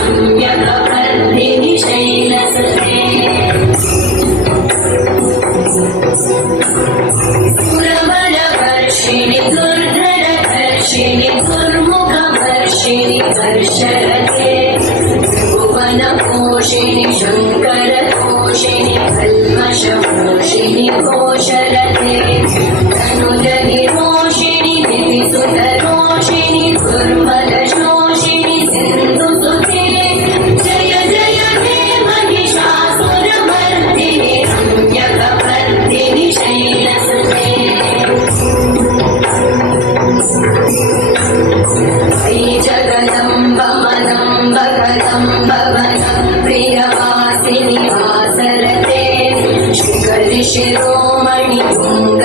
सम्यकवर्धिनि शैलसुते सुरवरवर्षिणि दुर्धरधर्षिणि दुर्मुखवर्षिणि वर्षरते भुवनपोषिणि शङ्करतोषिणि कल्मषपोषिणि घोषरते तनुजनिरोषिणि दितिसुतरोषिणि दुर्मलशोषिणि सिन्धुसुते जय जय हे महिषासुरमर्दिनि सम्यकवर्धिनि शैलसुते श्री जगदम्ब मदम्ब कदम्ब वनं प्रियवासिनि वासरते शिखरि शिरोमणि तुङ्ग